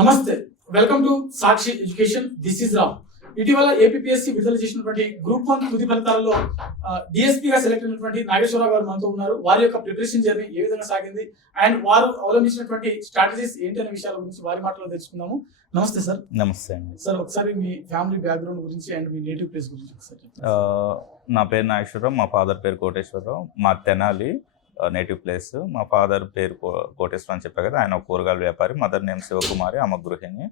నమస్తే, welcome to Sakshi education. This is Ram. ఇటీవల APSC విడుదల చేసినటువంటి గ్రూప్ 1 తుది ఫలితాలలో డిఎస్పీగా సెలెక్ట్ అయినటువంటి నాగేశ్వరరావు గారు మనతో ఉన్నారు. వారి యొక్క ప్రిపరేషన్ జర్నీ ఏ విధంగా సాగింది అండ్ వారు అవలంబించినటువంటి స్ట్రాటజీస్ ఏంటి అనే విషయాల గురించి వారి మాటలో తెలుసుకుందాము. నమస్తే సార్. నమస్తే అండి సార్, ఒకసారి మీ ఫ్యామిలీ బ్యాక్గ్రౌండ్ గురించి అండ్ మీ నేటివ్ ప్లేస్ గురించి ఒకసారి. నా పేరు నాగేశ్వరరావు, మా ఫాదర్ పేరు కోటేశ్వరరావు, మా తెనాలి నేటివ్ ప్లేస్. మా ఫాదర్ పేరు కోటేశ్వరం అని చెప్పా కదా, ఆయన ఒక కూరగాయల వ్యాపారి. మదర్ నేమ్ శివకుమారి, ఆమె గృహిణి.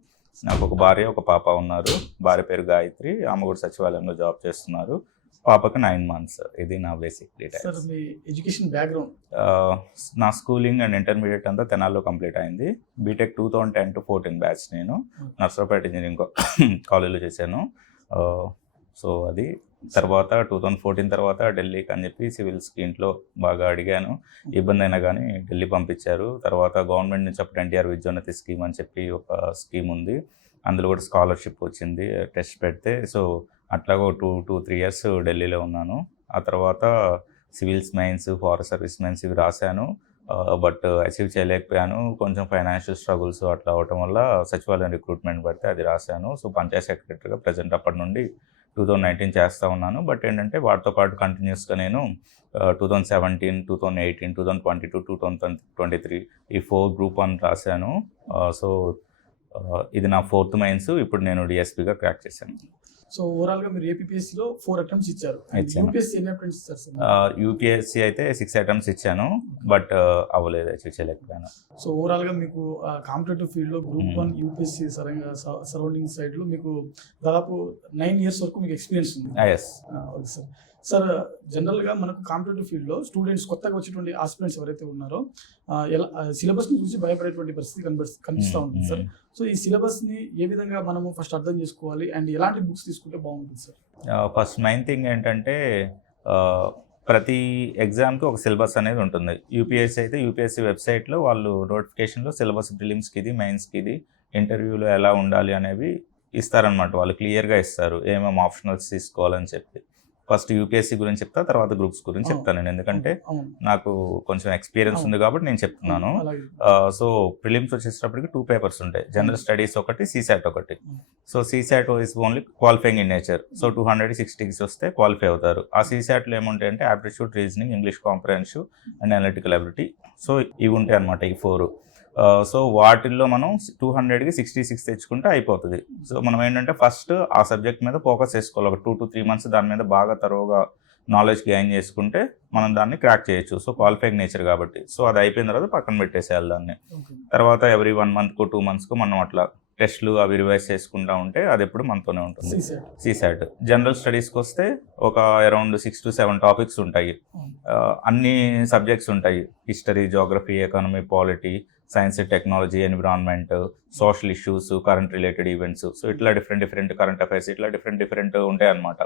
నాకు ఒక భార్య ఒక పాప ఉన్నారు. భార్య పేరు గాయత్రి, ఆమె కూడా సచివాలయంలో జాబ్ చేస్తున్నారు. పాపకు 9 months. ఇది నా బేసిక్ డీటెయిల్స్. మీ ఎడ్యుకేషన్ బ్యాక్గ్రౌండ్? నా స్కూలింగ్ అండ్ ఇంటర్మీడియట్ అంతా తెనాల్లో కంప్లీట్ అయింది. B Tech 2010 to 14 batch. నేను నర్సరావుపేట ఇంజనీరింగ్ కాలేజీలో చేశాను. సో అది తర్వాత 2014 తర్వాత ఢిల్లీకి అని చెప్పి సివిల్స్కి ఇంట్లో బాగా అడిగాను. ఇబ్బంది అయినా కానీ ఢిల్లీ పంపించారు. తర్వాత గవర్నమెంట్ నుంచి అప్పుడు ఎన్టీఆర్ విద్యోన్నతి స్కీమ్ అని చెప్పి ఒక స్కీమ్ ఉంది. అందులో కూడా స్కాలర్షిప్ వచ్చింది టెస్ట్ పెడితే. సో అట్లాగా 2-3 years ఢిల్లీలో ఉన్నాను. ఆ తర్వాత civils mains, forest service mains ఇవి రాశాను. బట్ అచీవ్ చేయలేకపోయాను. కొంచెం ఫైనాన్షియల్ స్ట్రగుల్స్ అట్లా అవటం వల్ల సచివాలయం రిక్రూట్మెంట్ పడితే అది రాశాను. సో పంచాయత్ సెక్రటరీగా ప్రజెంట్ అప్పటి నుండి 2019 చేస్తూ ఉన్నాను. బట్ ఏంటంటే వాటితో పాటు కంటిన్యూస్గా నేను 2017, 2018, 2022, 2023 ఈ 4 Group 1 రాశాను. సో ఇది నా 4th మెయిన్స్. ఇప్పుడు నేను డిఎస్పీగా క్రాక్ చేశాను. సో ఓవరాల్ గా మీరు ఏపీఎస్సీలో 4 attempts ఇచ్చారు. యూపీఎస్సీ ఎన్ని అటెంప్ట్స్ ఇచ్చారు సార్? యూపీఎస్సీ అయితే 6 attempts ఇచ్చాను, బట్ అవ్వలేదు, అచీవ్ చేయలేకపోయాను. సో ఓవరాల్ గా మీకు కాంపిటేటివ్ ఫీల్డ్ లో గ్రూప్ 1 యూపీఎస్సీ సరౌండింగ్ సైడ్ లో మీకు దాదాపు 9 years వరకు మీకు ఎక్స్పీరియన్స్ ఉంది. Okay sir. సార్, జనరల్ గా మనకు కాంపిటేటివ్ ఫీల్డ్ లో స్టూడెంట్స్ కొత్తగా వచ్చేటువంటి ఆస్పిరెంట్స్ ఎవరైతే ఉన్నారో ఎలా సిలబస్ ని చూసి భయపడేటువంటి పరిస్థితి కనిపిస్తూ ఉంటుంది సార్. సో ఈ సిలబస్ ని ఏ విధంగా మనము ఫస్ట్ అర్థం చేసుకోవాలి అండ్ ఎలాంటి బుక్స్ తీసుకుంటే బాగుంటుంది సార్? ఫస్ట్ మెయిన్ థింగ్ ఏంటంటే ప్రతి ఎగ్జామ్కి ఒక సిలబస్ అనేది ఉంటుంది. యూపీఎస్సీ అయితే యూపీఎస్సీ వెబ్సైట్లో వాళ్ళు నోటిఫికేషన్లో సిలబస్ ప్రిలిమ్స్కి ఇది, మెయిన్స్కి ఇది, ఇంటర్వ్యూలో ఎలా ఉండాలి అనేవి ఇస్తారనమాట. వాళ్ళు క్లియర్గా ఇస్తారు ఏమేమి ఆప్షనల్స్ తీసుకోవాలని చెప్పి. ఫస్ట్ యూపీఎస్సీ గురించి చెప్తా, తర్వాత గ్రూప్స్ గురించి చెప్తాను నేను, ఎందుకంటే నాకు కొంచెం ఎక్స్పీరియన్స్ ఉంది కాబట్టి నేను చెప్తున్నాను. సో ప్రిలిమ్స్ వచ్చేటప్పటికి 2 papers ఉంటాయి. జనరల్ స్టడీస్ ఒకటి, సీసాట్ ఒకటి. So CSAT is only qualifying in nature. So 260 వస్తే క్వాలిఫై అవుతారు. ఆ సీసాట్లో ఏముంటాయంటే aptitude, reasoning, English comprehensive and analytical ability. So ఇవి ఉంటాయి అనమాట, ఈ 4. సో వాటిల్లో మనం 200కి 66 తెచ్చుకుంటే అయిపోతుంది. సో మనం ఏంటంటే ఫస్ట్ ఆ సబ్జెక్ట్ మీద ఫోకస్ చేసుకోవాలి. ఒక 2 to 3 months దాని మీద బాగా తరువుగా నాలెడ్జ్ గెయిన్ చేసుకుంటే మనం దాన్ని క్రాక్ చేయొచ్చు. సో క్వాలిఫైయింగ్ నేచర్ కాబట్టి. సో అది అయిపోయిన తర్వాత పక్కన పెట్టేసేయాలి దాన్ని. తర్వాత ఎవ్రీ 1 month 2 months మనం అట్లా టెస్ట్లు అవి రివైజ్ చేసుకుంటూ ఉంటే అది ఎప్పుడు మనతోనే ఉంటుంది. సీసాట్. జనరల్ స్టడీస్కి వస్తే ఒక అరౌండ్ 6 to 7 topics ఉంటాయి. అన్ని సబ్జెక్ట్స్ ఉంటాయి. History, geography, economy, polity, science, technology, environment, social issues, current related events. So ఇట్లా డిఫరెంట్ కరెంట్ అఫైర్స్ ఇట్లా డిఫరెంట్ ఉంటాయి అన్నమాట.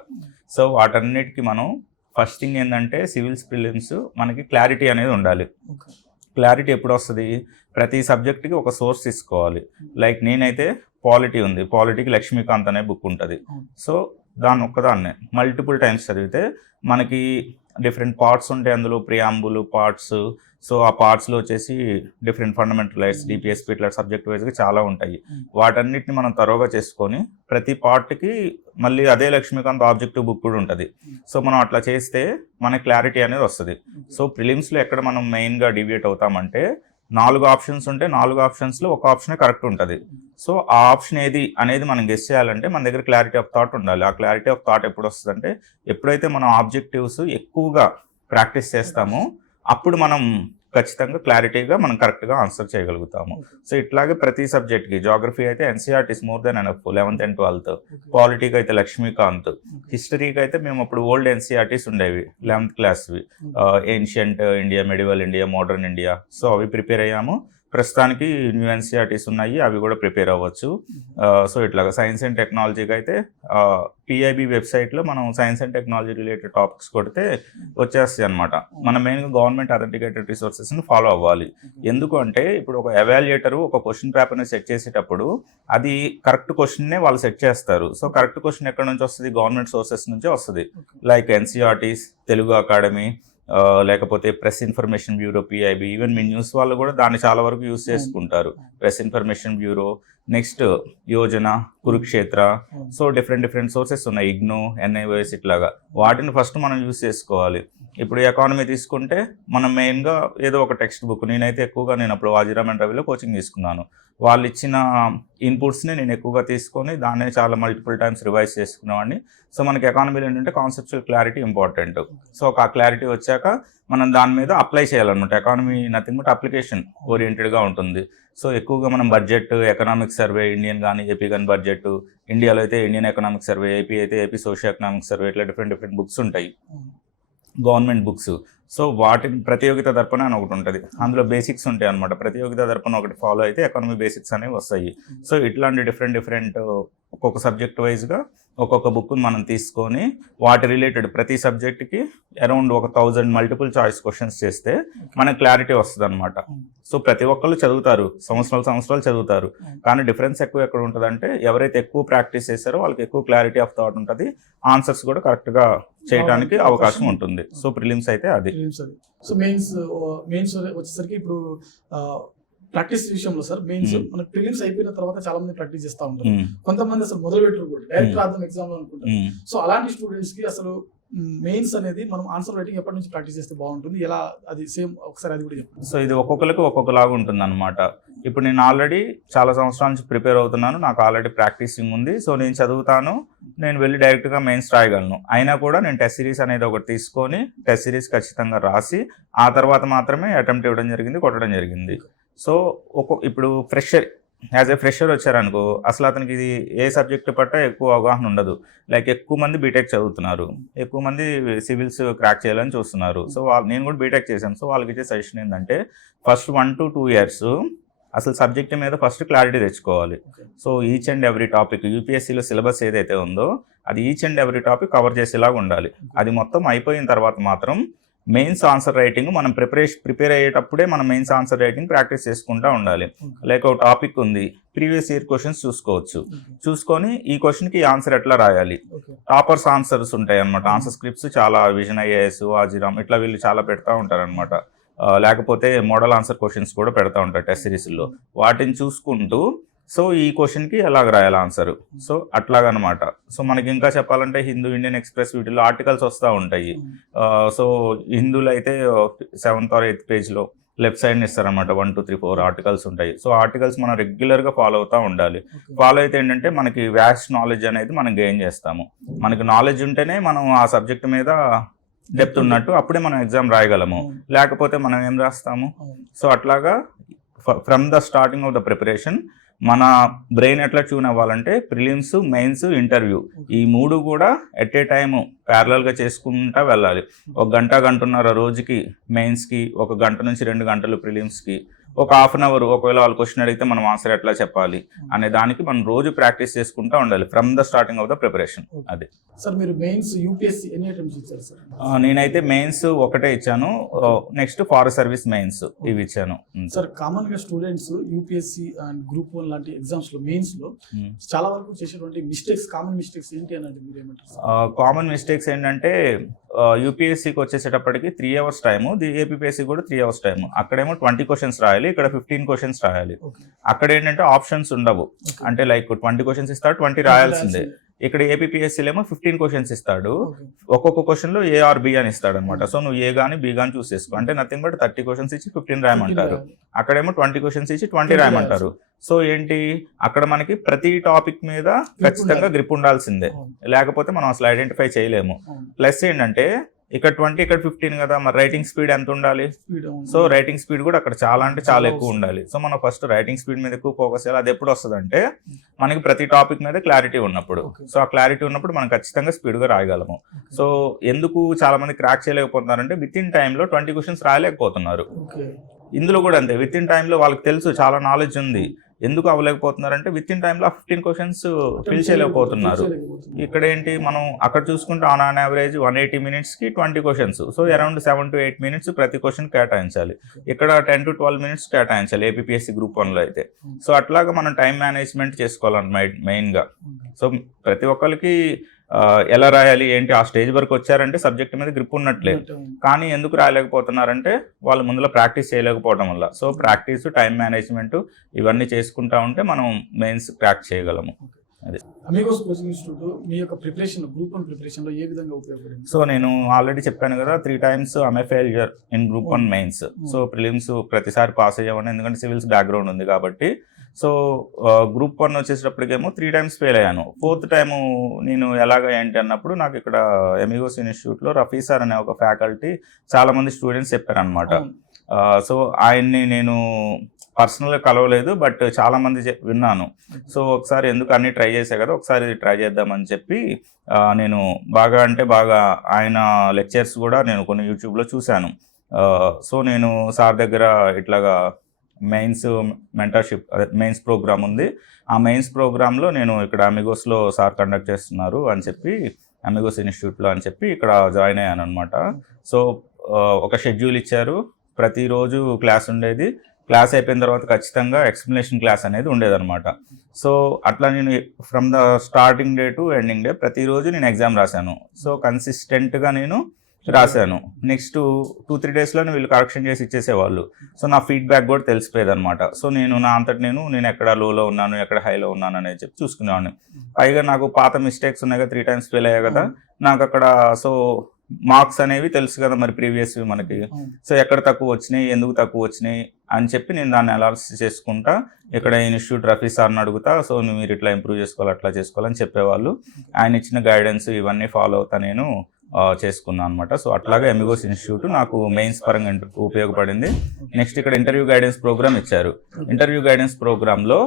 సో వాటన్నిటికీ మనం ఫస్ట్ థింగ్ ఏంటంటే సివిల్స్ ప్రిలిమ్స్ మనకి క్లారిటీ అనేది ఉండాలి. క్లారిటీ ఎప్పుడు వస్తుంది? ప్రతి సబ్జెక్ట్కి ఒక సోర్స్ తీసుకోవాలి. లైక్ నేనైతే పాలిటీ ఉంది, పాలిటీకి లక్ష్మీకాంత్ అనే బుక్ ఉంటుంది. సో దాన్ని ఒక్కదాన్నే మల్టిపుల్ టైమ్స్ చదివితే మనకి డిఫరెంట్ పార్ట్స్ ఉంటాయి అందులో, ప్రియాంబుల్ పార్ట్స్. సో ఆ పార్ట్స్లో వచ్చేసి డిఫరెంట్ ఫండమెంటల్ రైట్స్, డిపిఎస్పి ఇట్లా సబ్జెక్ట్ వైజ్గా చాలా ఉంటాయి. వాటన్నిటిని మనం తరోగా చేసుకొని ప్రతి పార్ట్కి మళ్ళీ అదే లక్ష్మీకాంత్ ఆబ్జెక్టివ్ బుక్ కూడా ఉంటుంది. సో మనం అట్లా చేస్తే మనకి క్లారిటీ అనేది వస్తుంది. సో ప్రిలిమ్స్లో ఎక్కడ మనం మెయిన్గా డివియేట్ అవుతామంటే 4 ఆప్షన్స్ ఉంటే 4 ఆప్షన్స్లో ఒక ఆప్షనే కరెక్ట్ ఉంటుంది. సో ఆ ఆప్షన్ ఏది అనేది మనం గెస్ చేయాలంటే మన దగ్గర క్లారిటీ ఆఫ్ థాట్ ఉండాలి. ఆ క్లారిటీ ఆఫ్ థాట్ ఎప్పుడు వస్తుందంటే ఎప్పుడైతే మనం ఆబ్జెక్టివ్స్ ఎక్కువగా ప్రాక్టీస్ చేస్తామో అప్పుడు మనం ఖచ్చితంగా క్లారిటీగా మనం కరెక్ట్గా ఆన్సర్ చేయగలుగుతాము. సో ఇట్లాగే ప్రతి సబ్జెక్ట్కి, జోగ్రఫీ అయితే NCERT is more than enough 11th and 12th. పాలిటీకి అయితే లక్ష్మీకాంత్. హిస్టరీకి అయితే మేము అప్పుడు ఓల్డ్ ఎన్సీఆర్టీస్ ఉండేవి 11th classవి, ancient India, medieval India, modern India. So అవి ప్రిపేర్ అయ్యాము. ప్రస్తుతానికి న్యూ ఎన్సీఆర్టీస్ ఉన్నాయి, అవి కూడా ప్రిపేర్ అవ్వచ్చు. సో ఇట్లాగా సైన్స్ అండ్ టెక్నాలజీకి అయితే పిఐబి వెబ్సైట్లో మనం science and technology related topics కొడితే వచ్చేస్తాయి అనమాట. మనం మెయిన్గా గవర్నమెంట్ అథెంటికేటెడ్ రిసోర్సెస్ని ఫాలో అవ్వాలి. ఎందుకు అంటే ఇప్పుడు ఒక ఎవాల్యుయేటరు ఒక క్వశ్చన్ పేపర్ని సెట్ చేసేటప్పుడు అది కరెక్ట్ క్వశ్చన్నే వాళ్ళు సెట్ చేస్తారు. సో కరెక్ట్ క్వశ్చన్ ఎక్కడ నుంచి వస్తుంది? గవర్నమెంట్ సోర్సెస్ నుంచే వస్తుంది. లైక్ ఎన్సీఆర్టీస్, తెలుగు అకాడమీ, లేకపోతే press information bureau, PIB, even మీ న్యూస్ వాళ్ళు కూడా దాన్ని చాలా వరకు యూస్ చేసుకుంటారు. Press information bureau, next Yojana, Kurukshetra, so different sources ఉన్నాయి, ఇగ్నో, NIOS ఇట్లాగా. వాటిని ఫస్ట్ మనం యూస్ చేసుకోవాలి. ఇప్పుడు ఎకానమీ తీసుకుంటే మనం మెయిన్గా ఏదో ఒక టెక్స్ట్ బుక్, నేనైతే ఎక్కువగా నేను అప్పుడు వాజీరామ్ అండ్ రవిలో కోచింగ్ తీసుకున్నాను. వాళ్ళు ఇచ్చిన ఇన్పుట్స్ని నేను ఎక్కువగా తీసుకొని దాన్ని చాలా మల్టిపుల్ టైమ్స్ రివైజ్ చేసుకునేవాడిని. సో మనకి ఎకానమీలో ఏంటంటే కాన్సెప్చువల్ క్లారిటీ ఇంపార్టెంట్. సో ఒక క్లారిటీ వచ్చాక మనం దాని మీద అప్లై చేయాలన్నమాట. ఎకానమీ నథింగ్ బట్ అప్లికేషన్ ఓరియంటెడ్గా ఉంటుంది. సో ఎక్కువగా మనం బడ్జెట్, ఎకనామిక్ సర్వే, ఇండియన్ కానీ ఏపీ కానీ బడ్జెట్, ఇండియాలో అయితే ఇండియన్ ఎకనామిక్ సర్వే, ఏపీ అయితే ఏపీ సోషియో ఎకనామిక్ సర్వే, ఇట్లా డిఫరెంట్ బుక్స్ ఉంటాయి, గవర్నమెంట్ బుక్స్. సో వాటిని ప్రతియోగిత దర్పణ అని ఒకటి ఉంటుంది, అందులో బేసిక్స్ ఉంటాయి అనమాట. ప్రతియోగిత దర్పణ ఒకటి ఫాలో అయితే ఎకానమీ బేసిక్స్ అనేవి వస్తాయి. సో ఇట్లాంటి డిఫరెంట్ ఒక్కొక్క సబ్జెక్ట్ వైజ్గా ఒక్కొక్క బుక్ని మనం తీసుకొని వాటి రిలేటెడ్ ప్రతి సబ్జెక్ట్కి అరౌండ్ 1000 మల్టిపుల్ చాయిస్ క్వశ్చన్స్ చేస్తే మనకు క్లారిటీ వస్తుంది అనమాట. సో ప్రతి ఒక్కళ్ళు చదువుతారు, సంవత్సరాలు చదువుతారు, కానీ డిఫరెన్స్ ఎక్కడ ఉంటుంది అంటే ఎవరైతే ఎక్కువ ప్రాక్టీస్ చేస్తారో వాళ్ళకి ఎక్కువ క్లారిటీ ఆఫ్ థాట్ ఉంటుంది, ఆన్సర్స్ కూడా కరెక్ట్గా చేయడానికి అవకాశం ఉంటుంది. సో ప్రిలిమ్స్ అయితే అది. సో మెయిన్స్ వచ్చేసరికి ఇప్పుడు ప్రాక్టీస్ విషయంలో సార్ మెయిన్స్ మనకి ప్రిలిమ్స్ అయిపోయిన తర్వాత చాలా మంది ప్రాక్టీస్ చేస్తూ ఉంటారు. కొంతమంది అసలు మొదలు పెట్టరు కూడా, డైరెక్ట్ రాద్దాం ఎగ్జామ్ లో అనుకుంటారు. సో అలాంటి స్టూడెంట్స్ కి అసలు మెయిన్స్ అనేది మనం ఆన్సర్ రైటింగ్ ఎప్పటి నుంచి ప్రాక్టీస్ చేస్తే బాగుంటుంది, ఎలా అది సేమ్ ఒకసారి అది కూడా చెప్పండి. సో ఇది ఒక్కొక్కరికి ఒక్కొక్కలాగా ఉంటుంది అనమాట. ఇప్పుడు నేను ఆల్రెడీ చాలా సంవత్సరాల నుంచి ప్రిపేర్ అవుతున్నాను, నాకు ఆల్రెడీ ప్రాక్టీసింగ్ ఉంది. సో నేను చదువుతాను, నేను వెళ్ళి డైరెక్ట్గా మెయిన్స్ రాయగలను. అయినా కూడా నేను టెస్ట్ సిరీస్ అనేది ఒకటి తీసుకొని టెస్ట్ సిరీస్ ఖచ్చితంగా రాసి ఆ తర్వాత మాత్రమే అటెంప్ట్ ఇవ్వడం జరిగింది, కొట్టడం జరిగింది. సో ఇప్పుడు యాజ్ ఏ ఫ్రెషర్ వచ్చారనుకో, అసలు అతనికి ఇది ఏ సబ్జెక్ట్ పట్ల ఎక్కువ అవగాహన ఉండదు. లైక్ ఎక్కువ మంది బీటెక్ చదువుతున్నారు, ఎక్కువ మంది సివిల్స్ క్రాక్ చేయాలని చూస్తున్నారు. సో నేను కూడా బీటెక్ చేశాను. సో వాళ్ళకి ఇచ్చే సజెషన్ ఏంటంటే ఫస్ట్ 1 to 2 years అసలు సబ్జెక్ట్ మీద ఫస్ట్ క్లారిటీ తెచ్చుకోవాలి. So each and every topic యూపీఎస్సీలో సిలబస్ ఏదైతే ఉందో అది each and every topic cover చేసేలాగా ఉండాలి. అది మొత్తం అయిపోయిన తర్వాత మాత్రం మెయిన్స్ ఆన్సర్ రైటింగ్ మనం ప్రిపేర్ అయ్యేటప్పుడే మనం మెయిన్స్ ఆన్సర్ రైటింగ్ ప్రాక్టీస్ చేసుకుంటూ ఉండాలి. లైక్ ఒక టాపిక్ ఉంది, ప్రీవియస్ ఇయర్ క్వశ్చన్స్ చూసుకొని ఈ క్వశ్చన్కి ఆన్సర్ ఎట్లా రాయాలి. టాపర్స్ ఆన్సర్స్ ఉంటాయి అనమాట, ఆన్సర్ స్క్రిప్ట్స్ చాలా, విజన్ IAS, వాజీరామ్ ఇట్లా వీళ్ళు చాలా పెడతా ఉంటారు అనమాట. లేకపోతే మోడల్ ఆన్సర్ క్వశ్చన్స్ కూడా పెడతా ఉంటారు టెస్ట్ సిరీస్లో. వాటిని చూసుకుంటూ సో ఈ క్వశ్చన్కి ఎలాగ రాయాలి ఆన్సర్, సో అట్లాగనమాట. సో మనకి ఇంకా చెప్పాలంటే హిందూ, ఇండియన్ ఎక్స్ప్రెస్ వీటిలో ఆర్టికల్స్ వస్తూ ఉంటాయి. సో హిందూలో అయితే 7th or 8th పేజ్లో లెఫ్ట్ సైడ్ ఇస్తారనమాట, 1, 2, 3, 4 ఆర్టికల్స్ ఉంటాయి. సో ఆర్టికల్స్ మనం రెగ్యులర్గా ఫాలో అవుతూ ఉండాలి. ఫాలో అయితే ఏంటంటే మనకి వ్యాస్ట్ నాలెడ్జ్ అనేది మనం గెయిన్ చేస్తాము. మనకి నాలెడ్జ్ ఉంటేనే మనం ఆ సబ్జెక్ట్ మీద డెప్త్ ఉన్నట్టు, అప్పుడే మనం ఎగ్జామ్ రాయగలము, లేకపోతే మనం ఏం రాస్తాము. సో అట్లాగా from the starting of the preparation మన బ్రెయిన్ ఎట్లా ట్యూన్ అవ్వాలంటే ప్రిలిమ్స్, మెయిన్స్, ఇంటర్వ్యూ ఈ 3 కూడా ఎట్ ఏ టైము ప్యారలల్గా చేసుకుంటూ వెళ్ళాలి. 1 గంట, గంటన్నర రోజుకి మెయిన్స్కి, 1 గంట నుంచి 2 గంటలు ప్రిలిమ్స్కి, ఒక ½ an hour ఒకవేళ వాళ్ళు క్వశ్చన్ అడిగితే మనం ఆన్సర్ ఎట్లా చెప్పాలి అనే దానికి మనం రోజు ప్రాక్టీస్ చేసుకుంటూ ఉండాలి from the starting of the preparation. అది సార్ మీరు మెయిన్స్ యూపీఎస్సీ ఎన్ని అటెంప్ట్స్ ఇచ్చారు సార్? నేనైతే మెయిన్స్ ఒకటే ఇచ్చాను, నెక్స్ట్ ఫారెస్ట్ సర్వీస్ మెయిన్స్ ఇవి ఇచ్చాను. సార్ కామన్ గా స్టూడెంట్స్ యూపీఎస్సీ అండ్ గ్రూప్ 1 లాంటి ఎగ్జామ్స్ లో మెయిన్స్ లో చాలా వరకు చేసేటువంటి మిస్టేక్స్, కామన్ మిస్టేక్స్ ఏంటి అని మీరు ఏమంటారు? కామన్ మిస్టేక్స్ ఏంటంటే యూపీఎస్సీకి వచ్చేసేటప్పటికి 3 hours టైము, ఏపీపీఎస్సీ కూడా 3 hours టైము. అక్కడేమో 20 questions రాయాలి, ఇక్కడ 15 questions రాయాలి. అక్కడ ఏంటంటే ఆప్షన్స్ ఉండవు, అంటే లైక్ 20 questions ఇస్తాడు, 20 రాయాల్సిందే. ఇక్కడ ఏపీపీఎస్సీలో ఏమో 15 questions ఇస్తాడు, ఒక్కొక్క క్వశ్చన్లో A or B అని ఇస్తాడు అనమాట. సో నువ్వు A కానీ B కానీ చూస్ చేసుకో, అంటే నథింగ్ బట్ 30 questions ఇచ్చి 15 రాయమంటారు. అక్కడేమో 20 questions ఇచ్చి 20 రాయమంటారు. సో ఏంటి, అక్కడ మనకి ప్రతి టాపిక్ మీద ఖచ్చితంగా గ్రిప్ ఉండాల్సిందే, లేకపోతే మనం అసలు ఐడెంటిఫై చేయలేము. ప్లస్ ఏంటంటే ఇక్కడ 20, ఇక్కడ 15 కదా, మరి రైటింగ్ స్పీడ్ ఎంత ఉండాలి? సో రైటింగ్ స్పీడ్ కూడా అక్కడ చాలా అంటే చాలా ఎక్కువ ఉండాలి. సో మనం ఫస్ట్ రైటింగ్ స్పీడ్ మీద ఎక్కువ ఫోకస్ చేయాలి. అది ఎప్పుడు వస్తుంది అంటే మనకి ప్రతి టాపిక్ మీద క్లారిటీ ఉన్నప్పుడు. సో ఆ క్లారిటీ ఉన్నప్పుడు మనం ఖచ్చితంగా స్పీడ్గా రాయగలము. సో ఎందుకు చాలా మంది క్రాక్ చేయలేకపోతున్నారంటే విత్ ఇన్ టైంలో 20 questions రాయలేకపోతున్నారు. ఇందులో కూడా అంతే, విత్ ఇన్ టైంలో వాళ్ళకి తెలుసు చాలా నాలెడ్జ్ ఉంది, ఎందుకు అవ్వలేకపోతున్నారంటే విత్ ఇన్ టైంలో 15 questions ఫిల్ చేయలేకపోతున్నారు. ఇక్కడ ఏంటి, మనం అక్కడ చూసుకుంటే on average 180 minutesకి 20 questions. So around 7 to 8 minutes ప్రతి క్వశ్చన్ కేటాయించాలి. ఇక్కడ 10 to 12 minutes కేటాయించాలి ఏపీపీఎస్సీ గ్రూప్ 1లో అయితే. సో అట్లాగా మనం టైం మేనేజ్మెంట్ చేసుకోవాలన్నమాట మెయిన్గా. సో ప్రతి ఒక్కరికి ఎలా రాయాలి ఏంటి ఆ స్టేజ్ వరకు వచ్చారంటే సబ్జెక్ట్ మీద గ్రిప్ ఉన్నట్లే. కానీ ఎందుకు రాయలేకపోతున్నారంటే వాళ్ళు ముందులో ప్రాక్టీస్ చేయలేకపోవడం వల్ల. సో ప్రాక్టీస్, టైం మేనేజ్మెంట్ ఇవన్నీ చేసుకుంటా ఉంటే మనం మెయిన్స్ క్రాక్ చేయగలము. అదే అమిగోస్ కోచింగ్ ఇన్స్టిట్యూట్ మీ యొక్క ప్రిపరేషన్, గ్రూప్ 1 ప్రిపరేషన్ లో ఏ విధంగా ఉపయోగపడింది? సో నేను ఆల్రెడీ చెప్పాను కదా 3 times I'm a failure in group 1 mains. So prelims ప్రతిసారి పాస్ అయ్యామని, ఎందుకంటే సివిల్స్ బ్యాక్గ్రౌండ్ ఉంది కాబట్టి. సో గ్రూప్ 1 వచ్చేటప్పటికేమో 3 times ఫెయిల్ అయ్యాను. 4th time నేను ఎలాగ ఏంటి అన్నప్పుడు నాకు ఇక్కడ అమిగోస్ ఇన్స్టిట్యూట్లో రఫీ సార్ అనే ఒక ఫ్యాకల్టీ చాలా మంది స్టూడెంట్స్ చెప్పారనమాట. సో ఆయన్ని నేను పర్సనల్గా కలవలేదు, బట్ చాలా మంది విన్నాను. సో ఒకసారి ఎందుకు అన్ని ట్రై చేసా కదా, ఒకసారి ట్రై చేద్దామని చెప్పి నేను బాగా అంటే బాగా ఆయన లెక్చర్స్ కూడా నేను కొన్ని యూట్యూబ్లో చూశాను. సో నేను సార్ దగ్గర ఇట్లాగా మెయిన్స్ మెంటర్షిప్, అదే మెయిన్స్ ప్రోగ్రామ్ ఉంది. ఆ మెయిన్స్ ప్రోగ్రాంలో నేను ఇక్కడ అమిగోస్లో సార్ కండక్ట్ చేస్తున్నారు అని చెప్పి, అమిగోస్ ఇన్స్టిట్యూట్లో అని చెప్పి ఇక్కడ జాయిన్ అయ్యాను అనమాట. సో ఒక షెడ్యూల్ ఇచ్చారు, ప్రతిరోజు క్లాస్ ఉండేది. క్లాస్ అయిపోయిన తర్వాత ఖచ్చితంగా ఎక్స్ప్లెనేషన్ క్లాస్ అనేది ఉండేదన్నమాట. సో అట్లా నేను from the starting day to ending day ప్రతిరోజు నేను ఎగ్జామ్ రాశాను. సో కన్సిస్టెంట్గా నేను రాశాను. నెక్స్ట్ 2-3 daysలో వీళ్ళు కరెక్షన్ చేసి ఇచ్చేసేవాళ్ళు. సో నా ఫీడ్బ్యాక్ కూడా తెలిసిపోయేది అనమాట. సో నేను నా అంతటి నేను ఎక్కడ లోలో ఉన్నాను, ఎక్కడ హైలో ఉన్నాను అనేది చెప్పి చూసుకునేవాడిని. పైగా నాకు పాత మిస్టేక్స్ ఉన్నాయి కదా, 3 times ఫెయిల్ అయ్యా కదా, నాకు అక్కడ సో మార్క్స్ అనేవి తెలుసు కదా మరి ప్రీవియస్వి మనకి. సో ఎక్కడ తక్కువ వచ్చినాయి, ఎందుకు తక్కువ వచ్చినాయి అని చెప్పి నేను దాన్ని అనాలిసిస్ చేసుకుంటా ఇక్కడ ఇన్స్టిట్యూట్ రఫీ సార్ని అడుగుతా. సో మీరు ఇట్లా ఇంప్రూవ్ చేసుకోవాలి, అట్లా చేసుకోవాలని చెప్పేవాళ్ళు. ఆయన ఇచ్చిన గైడెన్స్ ఇవన్నీ ఫాలో అవుతా నేను చేసుకున్నాను అనమాట. సో అట్లాగే అమిగోస్ ఇన్స్టిట్యూట్ నాకు మెయిన్స్ పరంగా ఉపయోగపడింది. నెక్స్ట్ ఇక్కడ ఇంటర్వ్యూ గైడెన్స్ ప్రోగ్రామ్ ఇచ్చారు. ఇంటర్వ్యూ గైడెన్స్ ప్రోగ్రాంలో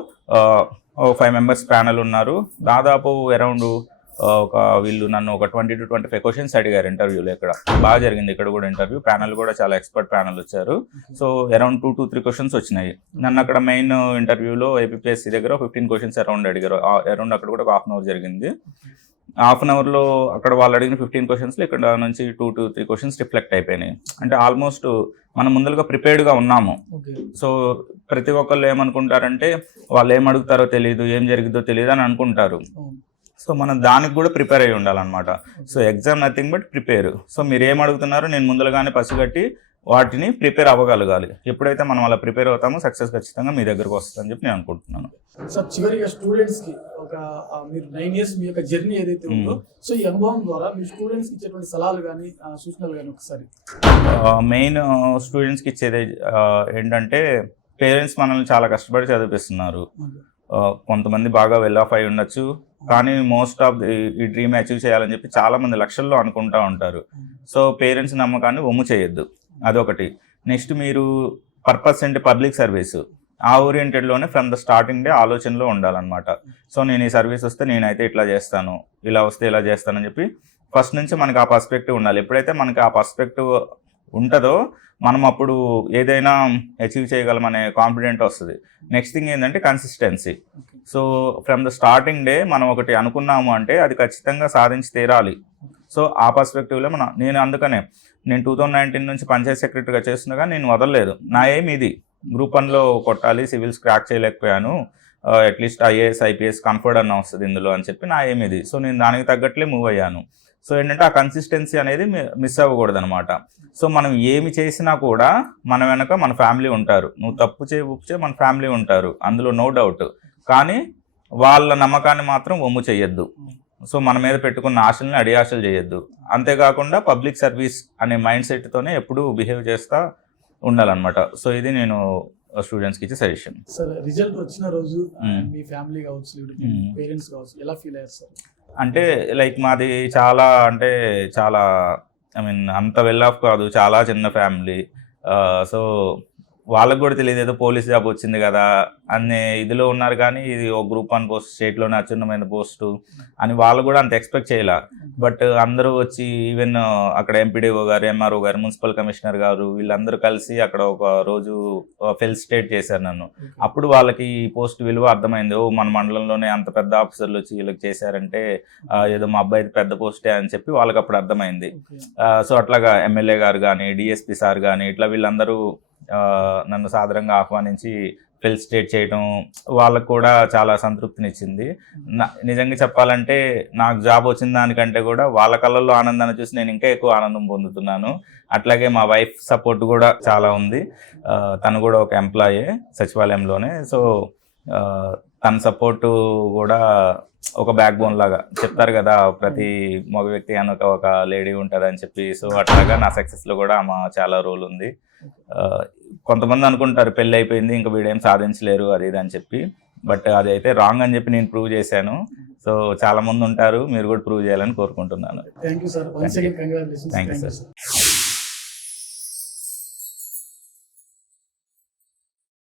5 members ప్యానల్ ఉన్నారు. దాదాపు అరౌండ్ వీళ్ళు నన్ను ఒక 20 to 25 questions అడిగారు ఇంటర్వ్యూలో. ఇక్కడ బాగా జరిగింది ఇక్కడ కూడా ఇంటర్వ్యూ. ప్యానల్ కూడా చాలా ఎక్స్పర్ట్ ప్యానల్ వచ్చారు. సో అరౌండ్ 2 to 3 questions వచ్చినాయి. నన్ను అక్కడ మెయిన్ ఇంటర్వ్యూలో ఏపీఎస్సీ దగ్గర 15 questions అరౌండ్ అడిగారు. అరౌండ్ అక్కడ కూడా ఒక 1/2 hour జరిగింది. 1/2 hourలో అక్కడ వాళ్ళు అడిగిన 15 questions ఇక్కడ నుంచి 2 to 3 questions రిఫ్లెక్ట్ అయిపోయినాయి. అంటే ఆల్మోస్ట్ మనం ముందరగా ప్రిపేర్డ్గా ఉన్నాము. సో ప్రతి ఒక్కళ్ళు ఏమనుకుంటారంటే వాళ్ళు ఏం అడుగుతారో తెలియదు, ఏం జరిగిద్దో తెలియదు అని అనుకుంటారు. సో మనం దానికి కూడా ప్రిపేర్ అయ్యి ఉండాలన్నమాట. So exam nothing but prepare. So మీరు ఏం అడుగుతున్నారో నేను ముందుగానే పసిగట్టి వాటిని ప్రిపేర్ అవ్వగలగాలి. ఎప్పుడైతే మనం అలా ప్రిపేర్ అవుతామో సక్సెస్ ఖచ్చితంగా మీ దగ్గరకు వస్తుందని చెప్పి నేను అనుకుంటున్నాను. సార్ చివరిగా స్టూడెంట్స్కి ఒక మీరు 9 years మీ యొక్క జర్నీ ఏదైతే ఉందో, సో ఈ అనుభవం ద్వారా మీ స్టూడెంట్స్కి ఇచ్చేటువంటి సలహాలు కానీ సూచనలు కానీ ఒకసారి. మెయిన్ స్టూడెంట్స్కి ఇచ్చేది ఏంటంటే పేరెంట్స్ మనల్ని చాలా కష్టపడి చదివిపిస్తున్నారు. కొంతమంది బాగా వెల్ ఆఫ్ అయి ఉండొచ్చు, కానీ మోస్ట్ ఆఫ్ ఈ డ్రీమ్ అచీవ్ చేయాలని చెప్పి చాలా మంది లక్షల్లో అనుకుంటా ఉంటారు. సో పేరెంట్స్ నమ్మకాన్ని ఒమ్ము చేయొద్దు, అదొకటి. నెక్స్ట్ మీరు పర్పస్ అంటే పబ్లిక్ సర్వీస్ ఆ ఓరియంటెడ్లోనే ఫ్రమ్ ద స్టార్టింగ్ డే ఆలోచనలో ఉండాలన్నమాట. సో నేను ఈ సర్వీస్ వస్తే నేనైతే ఇట్లా చేస్తాను, ఇలా వస్తే ఇలా చేస్తానని చెప్పి ఫస్ట్ నుంచి మనకి ఆ పర్స్పెక్టివ్ ఉండాలి. ఎప్పుడైతే మనకి ఆ పర్స్పెక్టివ్ ఉంటుందో మనం అప్పుడు ఏదైనా అచీవ్ చేయగలమనే కాన్ఫిడెంట్ వస్తుంది. నెక్స్ట్ థింగ్ ఏంటంటే consistency. So from the starting day మనం ఒకటి అనుకున్నాము అంటే అది ఖచ్చితంగా సాధించి తీరాలి. సో ఆ పర్స్పెక్టివ్లో నేను అందుకనే నేను 2019 నుంచి పంచాయత్ సెక్రటరీగా చేస్తున్నా కానీ నేను వదలలేదు. నా ఏం ఇది గ్రూప్ 1లో కొట్టాలి, సివిల్స్ క్రాక్ చేయలేకపోయాను, అట్లీస్ట్ ఐఏఎస్ ఐపీఎస్ కంఫర్ట్ అన్న వస్తుంది ఇందులో అని చెప్పి నా ఏం ఇది. సో నేను దానికి తగ్గట్లే మూవ్ అయ్యాను. సో ఏంటంటే ఆ కన్సిస్టెన్సీ అనేది మిస్ అవ్వకూడదు అనమాట. సో మనం ఏమి చేసినా కూడా మన వెనక మన ఫ్యామిలీ ఉంటారు. నువ్వు తప్పు చేయ మన ఫ్యామిలీ ఉంటారు, అందులో నో డౌట్. కానీ వాళ్ళ నమ్మకాన్ని మాత్రం ఒమ్ము చేయొద్దు. సో మన మీద పెట్టుకున్న ఆశల్ని అడియాశలు చేయొద్దు. అంతేకాకుండా పబ్లిక్ సర్వీస్ అనే మైండ్ సెట్తోనే ఎప్పుడూ బిహేవ్ చేస్తూ ఉండాలన్నమాట. సో ఇది నేను స్టూడెంట్స్కి ఇచ్చే సజెషన్. సార్ రిజల్ట్ వచ్చిన రోజు మీ ఫ్యామిలీ కావచ్చు, పేరెంట్స్ కావచ్చు, ఎలా ఫీల్ అయ్యారు సార్? అంటే లైక్ మాది చాలా ఐ మీన్ అంత వెల్ ఆఫ్ కాదు, చాలా చిన్న ఫ్యామిలీ. సో వాళ్ళకు కూడా తెలియదు ఏదో పోలీస్ జాబ్ వచ్చింది కదా అనే ఇదిలో ఉన్నారు. కానీ ఇది ఒక గ్రూప్ 1 పోస్ట్, స్టేట్లోనే అత్యున్నతమైన పోస్టు అని వాళ్ళు కూడా అంత ఎక్స్పెక్ట్ చేయలే. బట్ అందరూ వచ్చి ఈవెన్ అక్కడ ఎంపీడీఓ గారు, ఎంఆర్ఓ గారు, మున్సిపల్ కమిషనర్ గారు వీళ్ళందరూ కలిసి అక్కడ ఒక రోజు ఫెలిసిటేట్ చేశారు నన్ను. అప్పుడు వాళ్ళకి ఈ పోస్ట్ విలువ అర్థమైంది. మన మండలంలోనే అంత పెద్ద ఆఫీసర్లు వచ్చి వీళ్ళకి చేశారంటే ఏదో మా అబ్బాయి పెద్ద పోస్టే అని చెప్పి వాళ్ళకి అప్పుడు అర్థమైంది. సో అట్లాగా ఎమ్మెల్యే గారు కానీ, డిఎస్పీ సార్ కానీ ఇట్లా వీళ్ళందరూ నన్ను సాదరంగా ఆహ్వానించి ఫెలిసిటేట్ చేయడం వాళ్ళకు కూడా చాలా సంతృప్తినిచ్చింది. నిజంగా చెప్పాలంటే నాకు జాబ్ వచ్చిన దానికంటే కూడా వాళ్ళ కళ్ళల్లో ఆనందాన్ని చూసి నేను ఇంకా ఎక్కువ ఆనందం పొందుతున్నాను. అట్లాగే మా వైఫ్ సపోర్ట్ కూడా చాలా ఉంది. తను కూడా ఒక ఎంప్లాయీ సచివాలయంలోనే. సో తన సపోర్టు కూడా ఒక బ్యాక్ బోన్ లాగా చెప్తారు కదా, ప్రతి మగ వ్యక్తి అని ఒక లేడీ ఉంటుంది అని చెప్పి. సో అట్లాగా నా సక్సెస్లో కూడా ఆమె చాలా రోల్ ఉంది. కొంతమంది అనుకుంటారు పెళ్ళి అయిపోయింది ఇంకా వీడేం సాధించలేరు అది ఇది అని చెప్పి, బట్ అది అయితే రాంగ్ అని చెప్పి నేను ప్రూవ్ చేశాను. సో చాలా మంది ఉంటారు, మీరు కూడా ప్రూవ్ చేయాలని కోరుకుంటున్నాను. Thank you sir. Thank you sir.